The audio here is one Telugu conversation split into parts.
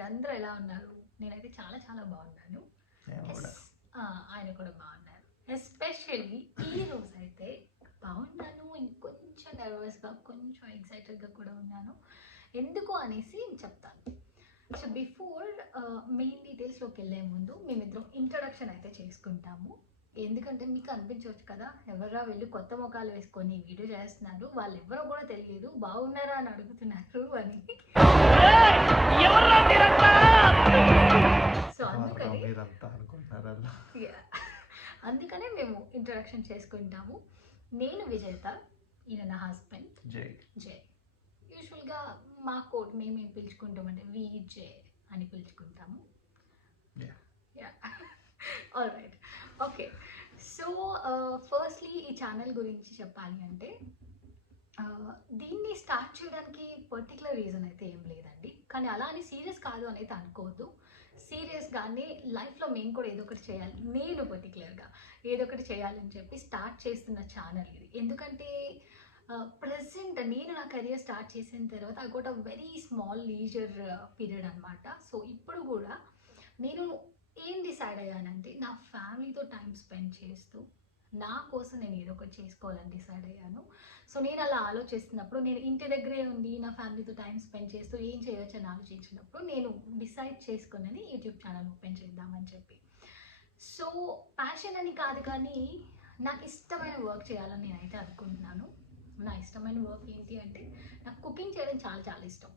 మీరందరూ ఎలా ఉన్నారు? నేనైతే చాలా చాలా బాగున్నాను. ఆయన కూడా బాగున్నారు. ఎస్పెషల్లీ ఈ రోజైతే బాగున్నాను, ఇంకొంచెం నర్వస్గా, కొంచెం ఎక్సైటెడ్గా కూడా ఉన్నాను. ఎందుకు అనేసి చెప్తాను. సో బిఫోర్ మెయిన్ డీటెయిల్స్లోకి వెళ్ళే ముందు మేమిద్దరం ఇంట్రడక్షన్ అయితే చేసుకుంటాము. ఎందుకంటే మీకు అనిపించవచ్చు కదా, ఎవరా వెళ్ళి కొత్త ముఖాలు వేసుకొని వీడియో చేస్తున్నారు, వాళ్ళు ఎవరో కూడా తెలియదు, బాగున్నారా అని అడుగుతున్నారు అని. సో అందుకనే మేము ఇంట్రడక్షన్ చేసుకుంటాము. నేను విజేత, ఈయన నా హస్బెండ్ జై. యూజువల్గా మా కోడ్ మేము పిలుచుకుంటామంటే విజే అని పిలుచుకుంటాము. All right, okay. So firstly ఈ ఛానల్ గురించి చెప్పాలి అంటే దీన్ని స్టార్ట్ చేయడానికి పర్టికులర్ రీజన్ అయితే ఏం లేదండి. కానీ అలా అని సీరియస్ కాదు అని అయితే అనుకోవద్దు. సీరియస్గానే లైఫ్లో మేము కూడా ఏదో ఒకటి చేయాలి, నేను పర్టికులర్గా ఏదో ఒకటి చేయాలని చెప్పి స్టార్ట్ చేస్తున్న ఛానల్ ఇది. ఎందుకంటే ప్రజెంట్ నేను నా కెరియర్ స్టార్ట్ చేసిన తర్వాత I got a very small leisure period అనమాట. సో ఇప్పుడు కూడా నేను ఏం డిసైడ్ అయ్యానంటే నా ఫ్యామిలీతో టైం స్పెండ్ చేస్తూ నా కోసం నేను ఏదో ఒకటి చేసుకోవాలని డిసైడ్ అయ్యాను. సో నేను అలా ఆలోచిస్తున్నప్పుడు, నేను ఇంటి దగ్గరే ఉండి నా ఫ్యామిలీతో టైం స్పెండ్ చేస్తూ ఏం చేయవచ్చు అని ఆలోచించినప్పుడు నేను డిసైడ్ చేసుకున్నది యూట్యూబ్ ఛానల్ ఓపెన్ చేద్దామని చెప్పి. సో ప్యాషన్ అని కాదు, కానీ నాకు ఇష్టమైన వర్క్ చేయాలని నేనైతే అనుకుంటున్నాను. నా ఇష్టమైన వర్క్ ఏంటి అంటే నాకు కుకింగ్ చేయడం చాలా చాలా ఇష్టం.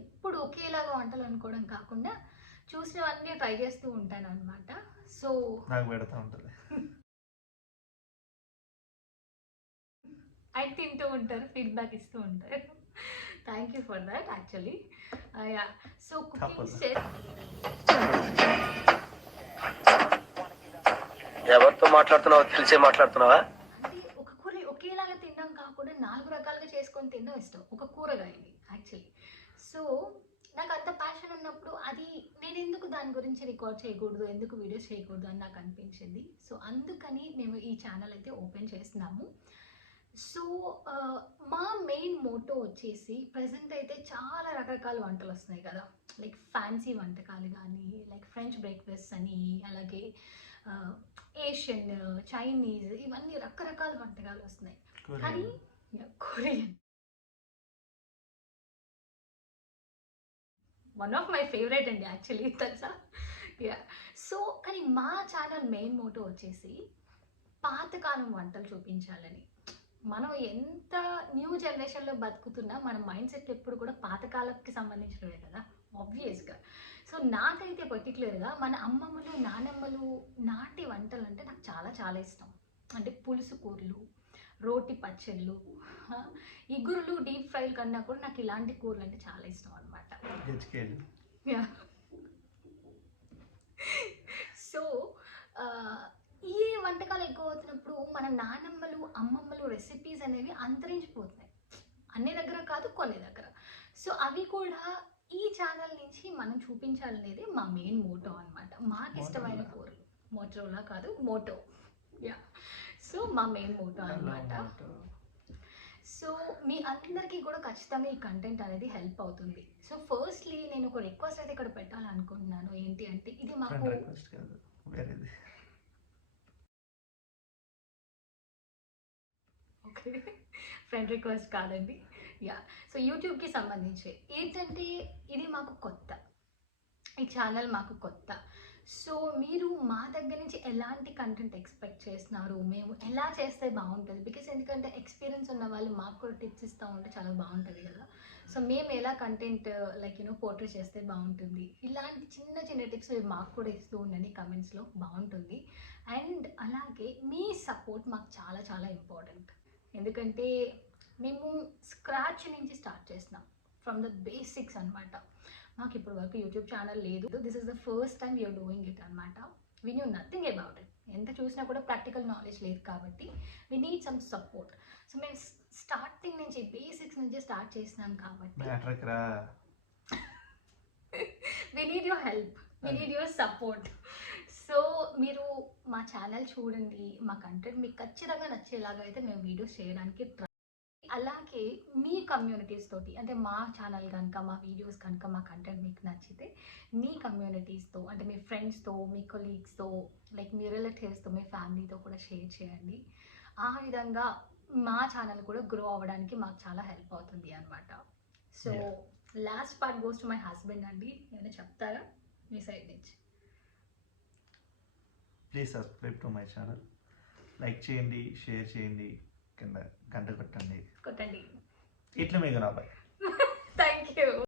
ఎప్పుడు ఒకేలాగా వంటలు అనుకోవడం కాకుండా చూసినవన్నీ ట్రై చేస్తూ ఉంటాను అనమాట. సో నాకు పెడతా ఉంటుంది, ఆయన తింటూ ఉంటారు, ఫీడ్బ్యాక్ ఇస్తూ ఉంటారు. Thank you for that actually. Yeah, so cooking ఎవరితో మాట్లాడుతున్నావో తెలిసే మాట్లాడుతున్నావా? అంటే ఒక కూర ఒకేలాగా తినడం కాకుండా 4 రకాలుగా చేసుకొని తినడం ఇష్టం, ఒక కూరగాయని యాక్చువల్లీ. సో నాకు అంత ప్యాషన్ ఉన్నప్పుడు అది నేను ఎందుకు దాని గురించి రికార్డ్ చేయకూడదు, ఎందుకు వీడియోస్ చేయకూడదు అని నాకు అనిపించింది. సో అందుకని మేము ఈ ఛానల్ అయితే ఓపెన్ చేస్తున్నాము. సో మా మెయిన్ మోటో వచ్చేసి ప్రజెంట్ అయితే చాలా రకరకాల వంటలు వస్తున్నాయి కదా, లైక్ ఫ్యాన్సీ వంటకాలు కానీ, లైక్ ఫ్రెంచ్ బ్రేక్ఫాస్ట్ అని, అలాగే ఏషియన్, చైనీస్, ఇవన్నీ రకరకాల వంటకాలు వస్తున్నాయి. కానీ Korean one of my favourite అండి యాక్చువల్లీ, తెలుసా. యా, సో కానీ మా ఛానల్ మెయిన్ మోటో వచ్చేసి పాతకాలం వంటలు చూపించాలని. మనం ఎంత న్యూ జనరేషన్లో బతుకుతున్నా మన మైండ్ సెట్ ఎప్పుడు కూడా పాతకాలకి సంబంధించినవే కదా ఆబ్వియస్గా. సో నాకైతే పర్టికులర్గా మన అమ్మమ్మలు నానమ్మలు నాటి వంటలు అంటే నాకు చాలా చాలా ఇష్టం. అంటే పులుసు కూరలు, రోటి పచ్చళ్ళు, ఇగురులు, డీప్ ఫ్రైలు కన్నా కూడా నాకు ఇలాంటి కూరలు అంటే చాలా ఇష్టం అనమాట. సో ఈ వంటకాలు ఎక్కువ అవుతున్నప్పుడు మన నానమ్మలు అమ్మమ్మలు రెసిపీస్ అనేవి అంతరించిపోతున్నాయి, అన్ని దగ్గర కాదు కొన్ని దగ్గర. సో అవి కూడా ఈ ఛానల్ నుంచి మనం చూపించాలనేది మా మెయిన్ మోటో అనమాట. మాకు ఇష్టమైన కూరలు, మోటోలా కాదు మోటో. యా, సో మా మెయిన్ మోటో అనమాట. సో మీ అందరికీ కూడా ఖచ్చితంగా ఈ కంటెంట్ అనేది హెల్ప్ అవుతుంది. సో ఫస్ట్లీ నేను ఒక రిక్వెస్ట్ అయితే ఇక్కడ పెట్టాలనుకుంటున్నాను. ఏంటి అంటే ఇది మాకు ఓకే, ఫ్రెండ్ రిక్వెస్ట్ కాదండి. యా, సో యూట్యూబ్కి సంబంధించి ఏంటంటే ఇది మాకు కొత్త, ఈ ఛానల్ మాకు కొత్త. సో మీరు మా దగ్గర నుంచి ఎలాంటి కంటెంట్ ఎక్స్పెక్ట్ చేస్తున్నారు, మేము ఎలా చేస్తే బాగుంటుంది, బికాస్ ఎందుకంటే ఎక్స్పీరియన్స్ ఉన్న వాళ్ళు మాకు కూడా టిప్స్ ఇస్తూ ఉంటే చాలా బాగుంటుంది కదా. సో మేము ఎలా కంటెంట్ లైక్ పోర్ట్రే చేస్తే బాగుంటుంది, ఇలాంటి చిన్న చిన్న టిప్స్ మాకు కూడా ఇస్తూ ఉండండి కమెంట్స్లో, బాగుంటుంది. అండ్ అలాగే మీ సపోర్ట్ మాకు చాలా చాలా ఇంపార్టెంట్. ఎందుకంటే మేము స్క్రాచ్ నుంచి స్టార్ట్ చేస్తున్నాం, ఫ్రమ్ ద బేసిక్స్ అనమాట. మాకు ఇప్పుడు వరకు యూట్యూబ్ ఛానల్ లేదు, this is the first time you're doing it అనమాట. We knew nothing about it, ఎంత చూసినా కూడా ప్రాక్టికల్ నాలెడ్జ్ లేదు కాబట్టి we need some support. So మేము స్టార్టింగ్ నుంచి బేసిక్స్ నుంచి స్టార్ట్ చేసినాం కాబట్టి we need your help, we need your support. So మీరు మా ఛానల్ చూడండి, మా కంటెంట్ మీకు ఖచ్చితంగా నచ్చేలాగా అయితే మేము వీడియోస్ చేయడానికి ట్రై. అలాగే మీ కమ్యూనిటీస్ తోటి అంటే మా ఛానల్ కనుక మా వీడియోస్ కనుక మా కంటెంట్ మీకు నచ్చితే మీ కమ్యూనిటీస్తో అంటే మీ ఫ్రెండ్స్తో మీ కొలీగ్స్తో లైక్ మీ రిలేటివ్స్తో మీ ఫ్యామిలీతో కూడా షేర్ చేయండి. ఆ విధంగా మా ఛానల్ కూడా గ్రో అవ్వడానికి మాకు చాలా హెల్ప్ అవుతుంది అనమాట. So last part goes to my husband అండి. ఏమైనా చెప్తారా మీ సైడ్ నుంచి? Please subscribe to my channel, like చేయండి, షేర్ చేయండి, కింద గంట కొట్టండి. కొట్టండి. ఇట్లా మీకు నా బాయ్.